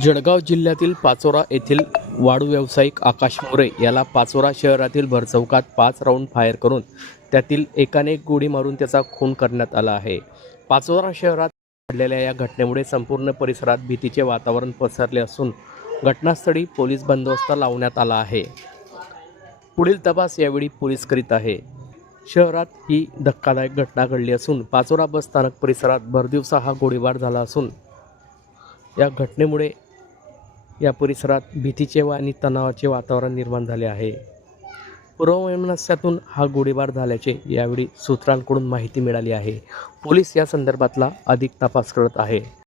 जळगाव जिल्ह्यातील पाचोरा येथील वाळू व्यावसायिक आकाश मोरे याला पाचोरा शहरातील भरचौकात पाच राऊंड फायर करून त्यातील एकाने एक गोळी मारून त्याचा खून करण्यात आला आहे. पाचोरा शहरात घडलेल्या या घटनेमुळे संपूर्ण परिसरात भीतीचे वातावरण पसरले असून घटनास्थळी पोलीस बंदोबस्त लावण्यात आला आहे. पुढील तपास यावेळी पोलीस करीत आहे. शहरात ही धक्कादायक घटना घडली असून पाचोरा बस स्थानक परिसरात भरदिवसा हा गोळीबार झाला असून या घटनेमुळे या परिसरात भीतीचे व आणि तणावाचे वातावरण निर्माण झाले आहे. पूर्ववैमनस्यातून हा गोळीबार झाल्याचे यावेळी सूत्रांकडून माहिती मिळाली आहे. पोलीस या संदर्भातला अधिक तपास करत आहे.